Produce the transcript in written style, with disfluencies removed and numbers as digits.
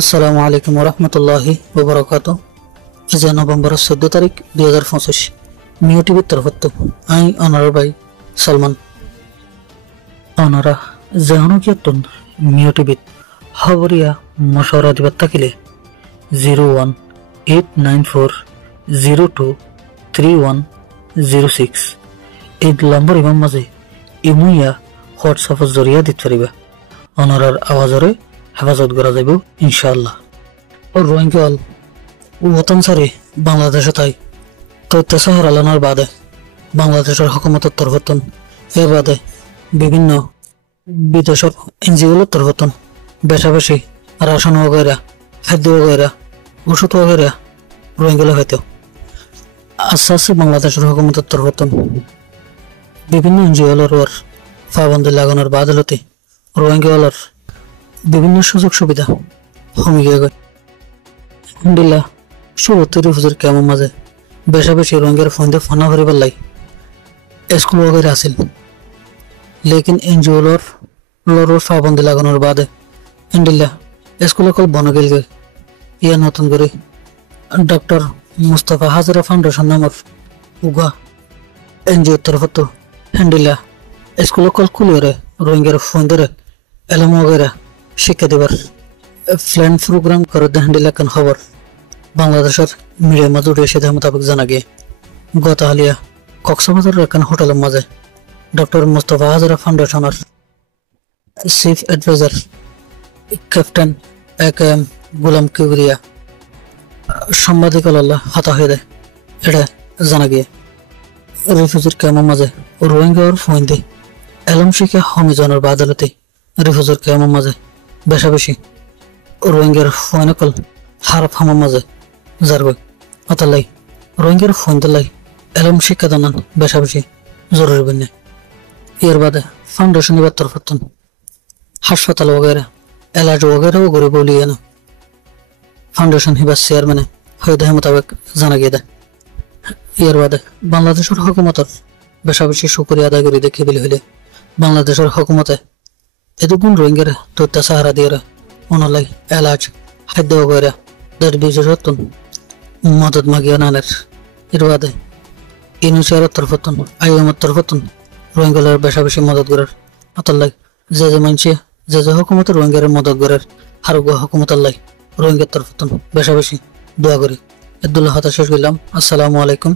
আসসালামু আলাইকুম রহমতুল্লাহি ওবরাকাতুহু। আজ নভেম্বর 14 তারিখ 2025 মিও টিভির তরফত আই অনার ভাই সালমান অনারা যেহনো কিয়তন মিও টিভিত খবরিয়া মশওয়ারা দিবার থাকিলে 01894023106 এই নম্বর ইমাম মাঝে ইমুইয়া হোয়াটসঅ্যাপের জরিয়া দিতে পারিবা। অনারার আওয়াজরে হেফাজত করা যাইব ইনশাআল্লাহ। রোহিঙ্গাল ওতন সারি বাংলাদেশে তাই তথ্য শহর আলানোর বাদে বাংলাদেশের হকুমতের তরফতন এর বাদে বিভিন্ন বিদেশের এনজিওর তরফতন বেশাবেশি রাশন वगैरह খাদ্য वगैरह ওষুধ वगैरह রোহিঙ্গাল হইতে আস্তে আস্তে বাংলাদেশের হকুমতের তরফতন বিভিন্ন এনজিওর পাবন্দি লাগানোর বাদলতে রোহিঙ্গার বিভিন্ন সুযোগ সুবিধা কমে গিয়ে আলহামদুলিল্লাহ। শুরুতে হুজুর কেমন মাঝে বেশা বেশি রঙের ফোন দিয়ে ফোনা ভরিবার লাই স্কুল वगैरह আসিল, লেকিন এনজিওর লড়োর পাবন্দি লাগানোর বাদে আলহামদুলিল্লাহ স্কুল কল বন গেল গে। ইয়া নতুন করে ডক্টর মুস্তাফা হাজরা ফাউন্ডেশন নামের উগা এনজিওর তরফত আলহামদুলিল্লাহ স্কুল কল খুলিয়ে রোহিঙ্গার ফোন ধরে এলম वगैरह শিক্ষা দেবার প্ল্যান প্রোগ্রাম করে আলহামদুলিল্লাহ। কান খবর বাংলাদেশের মিডিয়া মাঝে উঠে এসে মোতাবেক জানা গিয়ে গত হালিয়া কক্সবাজারের একখান হোটেলের মাঝে ডক্টর মুস্তাফা হাজরা ফাউন্ডেশনের চিফ অ্যাডভাইজার ক্যাপ্টেন AKM গোলাম কিবরিয়া সাংবাদিকল্লাহ হাতা হয়ে দেয়। এটা জানা গিয়ে রিফিউজির কেমন মাঝে রোহিঙ্গার ফোন দিয়ে এলম শিখে হমিজনের বাদালতে রিফিউজির কেমন মাঝে বেশা বেশি রোহিঙ্গার ফোন কল হারফ হামার মাঝে যারবে অতালাই রোহিঙ্গার ফোন দিলাই এলম শিক্ষা দানান বেশা বেশি জরুরি বন্যে। এর বাদে ফাউন্ডেশন এবার তরফতন হাসপাতাল वगैरह এলাজ वगैरह গড়ে বলিয়ে না ফাউন্ডেশন হিবার চেয়ারম্যানে হয়ে দেয় মোতাবেক জানা গিয়ে দেয়। এর বাদে বাংলাদেশের হকুমতের বেশা বেশি শুকরিয়া আদায় করে দেখিয়ে দিলে হইলে বাংলাদেশের হকুমতে এতগুণ রোহিঙ্গার তথ্য সাহারা দিয়ে ওনালাই এলাজ খাদ্য वगैरह দেড় বিশেষত্বন মদত মাগিয়া নানের। এর বাদে ইউনিসেফের তরফতন আইএমের তরফতন রোহিঙ্গার বেশা বেশি মদত করার অতলাই যে মানছে যে হকুমতের রোহিঙ্গার মদত করার হারুগা হকুমত আল্লাহ রোহিঙ্গার তরফতন বেশা বেশি দোয়া করি। আব্দুল্লাহ হাতা শেষ করলাম। আসসালামু আলাইকুম।